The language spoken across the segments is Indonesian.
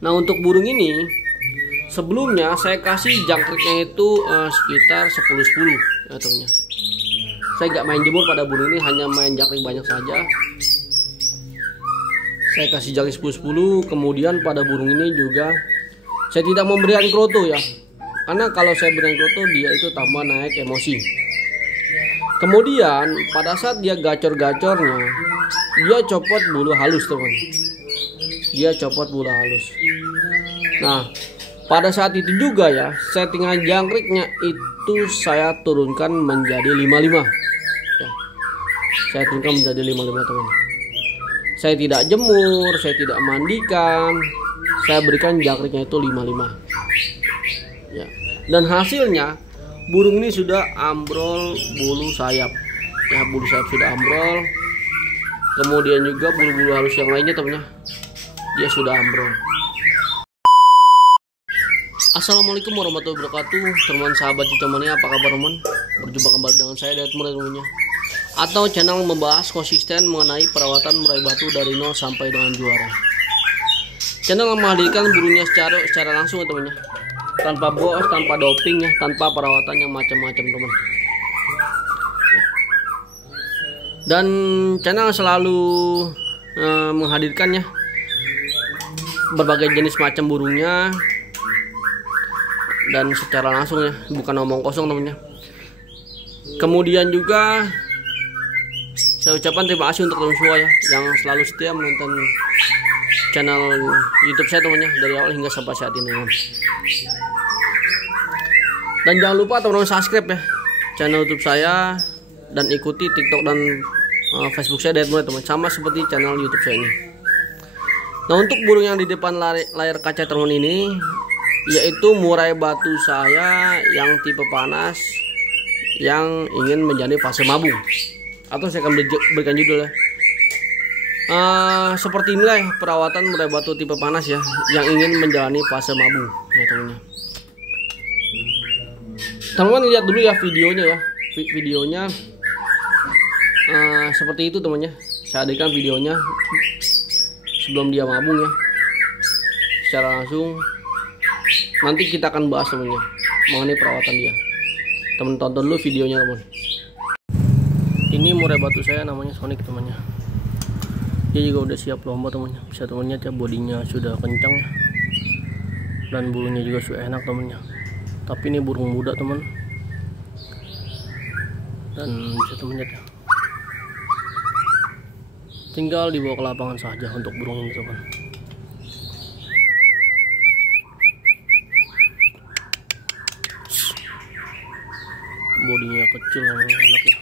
Nah, untuk burung ini sebelumnya saya kasih jangkriknya itu sekitar 10-10 ya temennya. Saya nggak main jemur pada burung ini, hanya main jangkrik banyak saja. Saya kasih jangkrik 10-10. Kemudian pada burung ini juga saya tidak memberikan kroto ya, karena kalau saya berikan kroto dia itu tambah naik emosi. Kemudian pada saat dia gacor-gacornya, dia copot bulu halus teman. Dia copot bulu halus. Nah, pada saat itu juga ya, settingan jangkriknya itu saya turunkan menjadi 55 ya. Saya turunkan menjadi 55 teman. Saya tidak jemur, saya tidak mandikan, saya berikan jangkriknya itu 55 ya. Dan hasilnya burung ini sudah ambrol bulu sayap ya, bulu sayap sudah ambrol. Kemudian juga bulu-bulu halus yang lainnya temannya, dia sudah ambrol. Assalamualaikum warahmatullahi wabarakatuh, teman sahabat Cicamania, apa kabar teman? Berjumpa kembali dengan saya dari teman-temannya, atau channel membahas konsisten mengenai perawatan murai batu dari nol sampai dengan juara. Channel yang menghadirkan burungnya secara langsung ya temannya, tanpa boos, tanpa doping ya, tanpa perawatan yang macam-macam teman. Dan channel selalu menghadirkan ya berbagai jenis macam burungnya, dan secara langsung ya, bukan omong kosong temennya. Kemudian juga saya ucapkan terima kasih untuk teman semua ya yang selalu setia menonton channel YouTube saya temannya dari awal hingga sampai saat ini teman. Dan jangan lupa teman-teman subscribe ya channel YouTube saya, dan ikuti TikTok dan Facebook saya dari mulai teman, sama seperti channel YouTube saya ini. Nah, untuk burung yang di depan layar kaca teman ini, yaitu murai batu saya yang tipe panas yang ingin menjadi fase mabung, atau saya akan berikan judul ya, seperti inilah ya, perawatan murai batu tipe panas ya yang ingin menjalani fase mabung ya teman-teman. Teman-teman lihat dulu ya videonya ya, videonya seperti itu temannya. Saya hadirkan videonya sebelum dia mabung ya, secara langsung. Nanti kita akan bahas temennya mengenai perawatan dia. Temen tonton dulu videonya teman. Ini murai batu saya namanya Sonic temannya. Dia juga udah siap lomba temannya. Bisa temennya lihat bodinya sudah kencang ya, dan bulunya juga sudah enak temennya. Tapi ini burung muda teman, dan bisa temen lihat ya, tinggal dibawa ke lapangan saja untuk burung ini teman. Bodinya kecil, enak ya.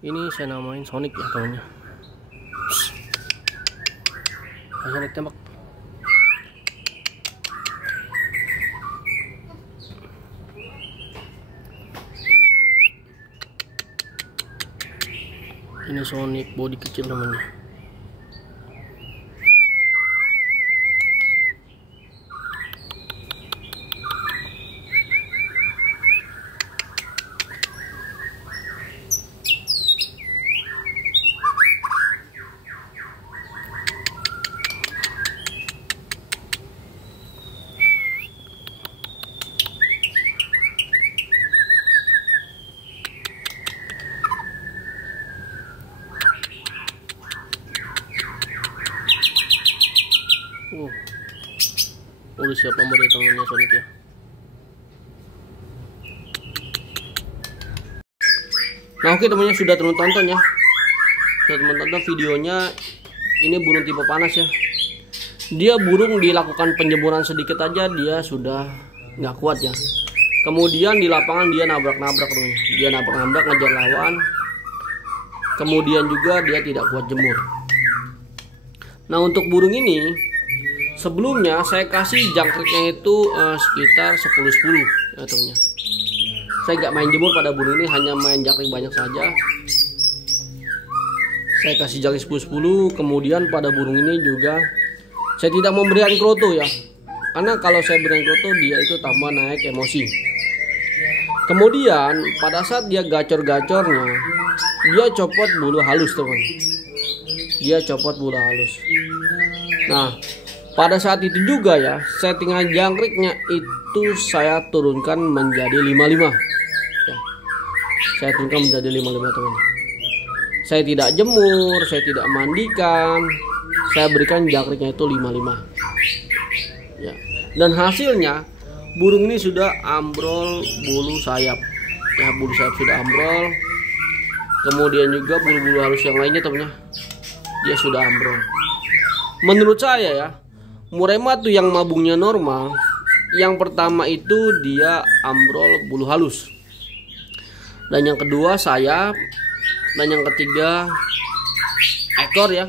Ini saya namain Sonic ya temannya. Sonic tembak. Ini Sonic body kecil temannya. Udah siap memberi tangannya Sonic ya. Nah oke temannya, sudah teman tonton ya, sudah teman tonton videonya. Ini burung tipe panas ya. Dia burung dilakukan penjemuran sedikit aja dia sudah nggak kuat ya. Kemudian di lapangan dia nabrak-nabrak temannya. Dia nabrak-nabrak ngejar lawan. Kemudian juga dia tidak kuat jemur. Nah, untuk burung ini sebelumnya saya kasih jangkriknya itu sekitar 10-10 ya temannya. Saya nggak main jemur pada burung ini, hanya main jangkrik banyak saja. Saya kasih jangkrik 10-10. Kemudian pada burung ini juga saya tidak memberikan kroto ya, karena kalau saya berikan kroto dia itu tambah naik emosi. Kemudian pada saat dia gacor-gacornya, dia copot bulu halus teman. dia copot bulu halus. Nah, pada saat itu juga ya, settingan jangkriknya itu saya turunkan menjadi 55 ya. Saya turunkan menjadi 55 teman. Saya tidak jemur, saya tidak mandikan, saya berikan jangkriknya itu 55 ya. Dan hasilnya burung ini sudah ambrol bulu sayap ya, bulu sayap sudah ambrol. Kemudian juga bulu-bulu halus yang lainnya temannya, dia sudah ambrol. Menurut saya ya, murai batu yang mabungnya normal, yang pertama itu dia ambrol bulu halus, dan yang kedua sayap, dan yang ketiga ekor ya.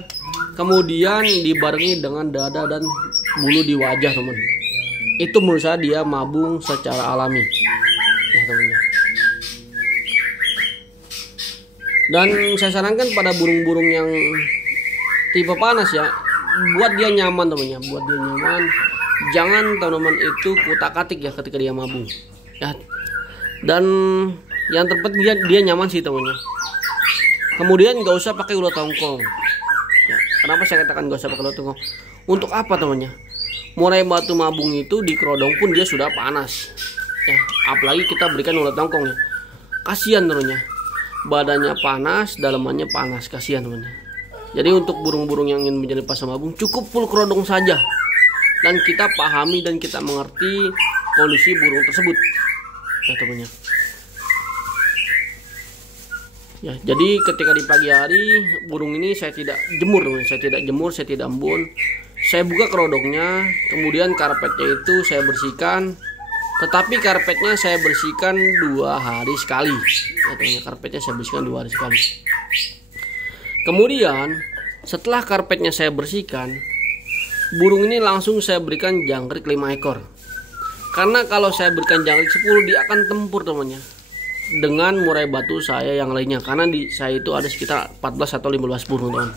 Kemudian dibarengi dengan dada dan bulu di wajah teman. Itu menurut saya dia mabung secara alami ya temannya. Dan saya sarankan pada burung-burung yang tipe panas ya, buat dia nyaman temannya, buat dia nyaman. Jangan teman-teman itu kutak-atik ya ketika dia mabung ya. Dan yang terpenting dia nyaman sih temannya. Kemudian nggak usah pakai ulat tongkong ya. Kenapa saya katakan nggak usah pakai ulat tongkong? Untuk apa temannya? Murai batu mabung itu di kerodong pun dia sudah panas ya, apalagi kita berikan ulat tongkong ya. Kasihan temannya, badannya panas, dalamannya panas, kasihan temannya. Jadi untuk burung-burung yang ingin menjadi pasang mabung, cukup full kerodong saja, dan kita pahami dan kita mengerti kondisi burung tersebut ya temannya. Ya, jadi ketika di pagi hari burung ini saya tidak jemur teman, saya tidak jemur, saya tidak embun. Saya buka kerodongnya, kemudian karpetnya itu saya bersihkan. Tetapi karpetnya saya bersihkan 2 hari sekali ya teman, karpetnya saya bersihkan 2 hari sekali. Kemudian setelah karpetnya saya bersihkan, burung ini langsung saya berikan jangkrik 5 ekor. Karena kalau saya berikan jangkrik 10, dia akan tempur temannya dengan murai batu saya yang lainnya. Karena di saya itu ada sekitar 14 atau 15 burung teman.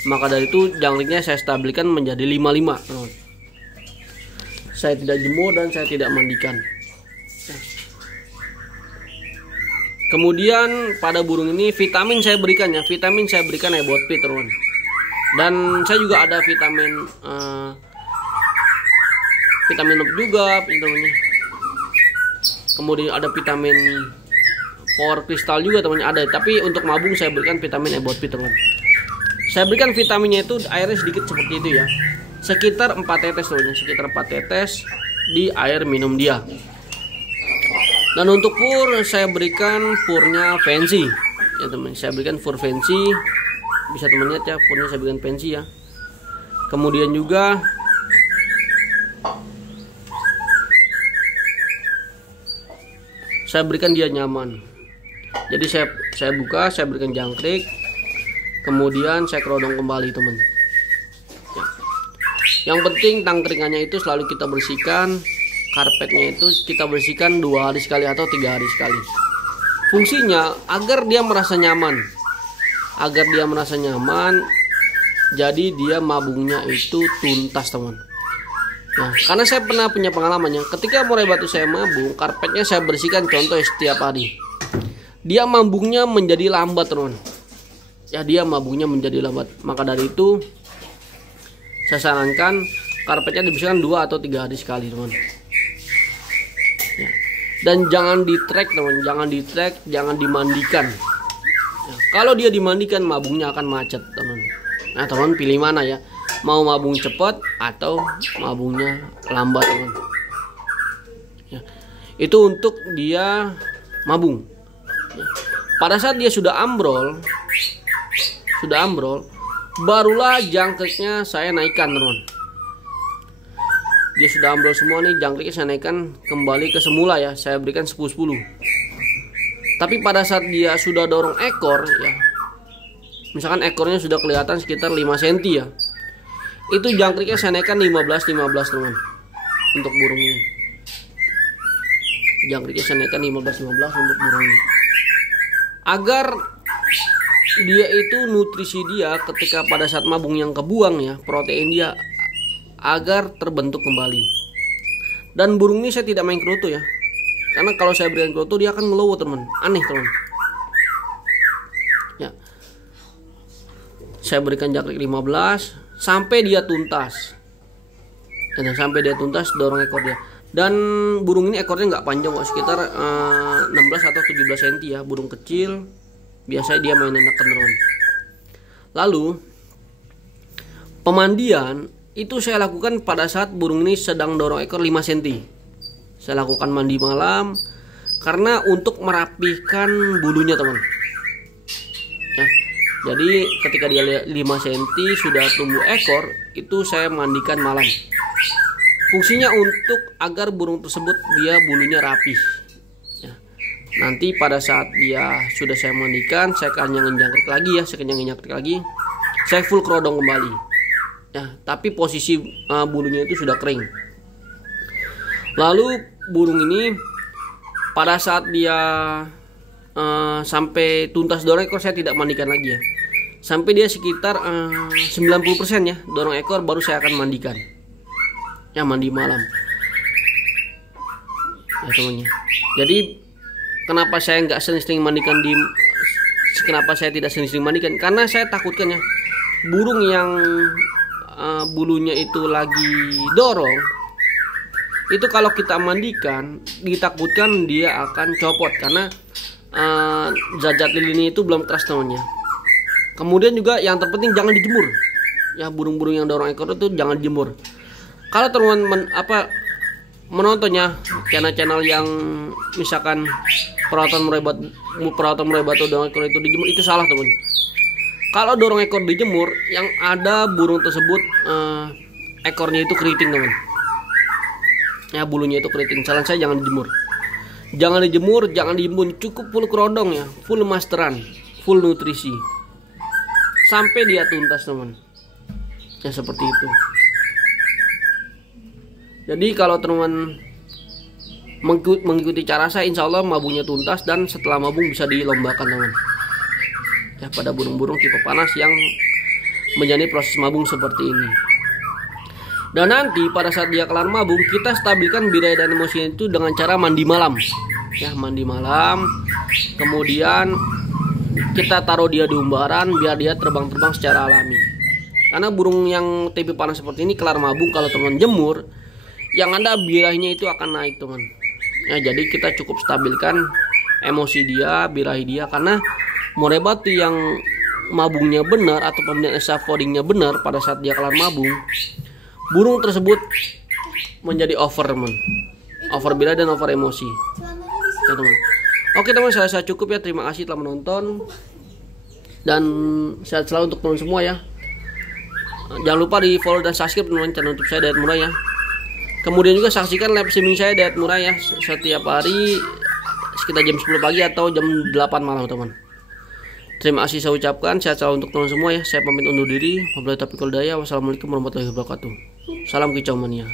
Maka dari itu jangkriknya saya stabilkan menjadi 55 teman. Saya tidak jemur dan saya tidak mandikan. Kemudian pada burung ini vitamin saya berikan ya, vitamin saya berikan Ebot Fit teman. Dan saya juga ada vitamin vitamin juga teman-teman. Kemudian ada vitamin power kristal juga teman ada. Tapi untuk mabung saya berikan vitamin Ebot Fit teman. Saya berikan vitaminnya itu airnya sedikit seperti itu ya. Sekitar 4 tetes teman, sekitar 4 tetes di air minum dia. Dan untuk pur saya berikan purnya fancy ya teman, saya berikan pur fancy. Bisa teman lihat ya, purnya saya berikan fancy ya. Kemudian juga saya berikan dia nyaman. Jadi saya buka, saya berikan jangkrik, kemudian saya kerodong kembali teman ya. Yang penting tangkringannya itu selalu kita bersihkan, karpetnya itu kita bersihkan 2 hari sekali atau 3 hari sekali. Fungsinya agar dia merasa nyaman, agar dia merasa nyaman, jadi dia mabungnya itu tuntas teman ya. Karena saya pernah punya pengalamannya, ketika murai batu saya mabung, karpetnya saya bersihkan contoh setiap hari, dia mabungnya menjadi lambat teman ya, dia mabungnya menjadi lambat. Maka dari itu saya sarankan karpetnya dibersihkan 2 atau 3 hari sekali teman ya. Dan jangan di track teman, jangan di track, jangan dimandikan ya. Kalau dia dimandikan mabungnya akan macet teman. Nah teman pilih mana ya, mau mabung cepat atau mabungnya lambat teman ya. Itu untuk dia mabung ya. Pada saat dia sudah ambrol, barulah jangkriknya saya naikkan teman. Dia sudah ambrol semua nih, jangkriknya saya naikkan kembali ke semula ya, saya berikan 10-10. Tapi pada saat dia sudah dorong ekor ya, misalkan ekornya sudah kelihatan sekitar 5 cm ya, itu jangkriknya saya naikkan 15-15 teman. Untuk burung ini jangkriknya saya naikkan 15-15 untuk burung ini, agar dia itu nutrisi dia ketika pada saat mabung yang kebuang ya, protein dia agar terbentuk kembali. Dan burung ini saya tidak main kerutu ya, karena kalau saya berikan kerutu dia akan ngelowo teman, aneh teman ya. saya berikan jangkrik 15 sampai dia tuntas. Dan sampai dia tuntas dorong ekor dia. Dan burung ini ekornya nggak panjang kok, sekitar 16 atau 17 cm ya, burung kecil. Biasanya dia main enak teman-teman. Lalu pemandian itu saya lakukan pada saat burung ini sedang dorong ekor 5 cm. Saya lakukan mandi malam karena untuk merapihkan bulunya teman. Ya, jadi ketika dia 5 cm sudah tumbuh ekor, itu saya mandikan malam. Fungsinya untuk agar burung tersebut dia bulunya rapih. Ya. Nanti pada saat dia sudah saya mandikan, saya kenyangin jangkrik lagi ya, saya kenyangin jangkrik lagi, saya full kerodong kembali. Ya, tapi posisi bulunya itu sudah kering. Lalu burung ini pada saat dia sampai tuntas dorong ekor, saya tidak mandikan lagi ya. Sampai dia sekitar 90% ya dorong ekor, baru saya akan mandikan. Ya, mandi malam ya temannya. Jadi kenapa saya nggak sering-sering mandikan kenapa saya tidak sering-sering mandikan, karena saya takutkan ya burung yang bulunya itu lagi dorong itu, kalau kita mandikan ditakutkan dia akan copot karena zat-zat lilinnya itu belum keras temannya. Kemudian juga yang terpenting jangan dijemur ya, burung-burung yang dorong ekor itu jangan dijemur. Kalau teman-teman menontonnya channel-channel yang misalkan perawatan murai batu dorong ekor itu dijemur, itu salah teman. Kalau dorong ekor dijemur, yang ada burung tersebut ekornya itu keriting teman. Ya, bulunya itu keriting. Saran saya jangan dijemur. Jangan dijemur, jangan diimbun, cukup full kerodong ya, full masteran, full nutrisi sampai dia tuntas teman. Ya, seperti itu. Jadi kalau teman mengikuti cara saya, insya Allah mabungnya tuntas, dan setelah mabung bisa dilombakan teman. Ya, pada burung-burung tipe panas yang menjalani proses mabung seperti ini. Dan nanti pada saat dia kelar mabung, kita stabilkan birahi dan emosinya itu dengan cara mandi malam. Ya, mandi malam. Kemudian kita taruh dia di umbaran biar dia terbang-terbang secara alami. Karena burung yang tipe panas seperti ini kelar mabung, kalau teman jemur, yang ada birahinya itu akan naik teman. Ya, jadi kita cukup stabilkan emosi dia, birahi dia, karena murai batu yang mabungnya benar atau pemberian esafodingnya benar pada saat dia kelar mabung, burung tersebut menjadi over teman, over birahi dan over emosi ya teman. Oke teman, saya cukup ya. Terima kasih telah menonton dan sehat selalu untuk teman semua ya. Jangan lupa di follow dan subscribe teman channel YouTube saya Dayat Murai ya. Kemudian juga saksikan live streaming saya Dayat Murai ya, setiap hari sekitar jam 10 pagi atau jam 8 malam teman. Terima kasih saya ucapkan, sehat selalu untuk teman semua ya. Saya pamit undur diri. Wabillahi taufiq wal hidayah. Wassalamualaikum warahmatullahi wabarakatuh. Salam kicau mania.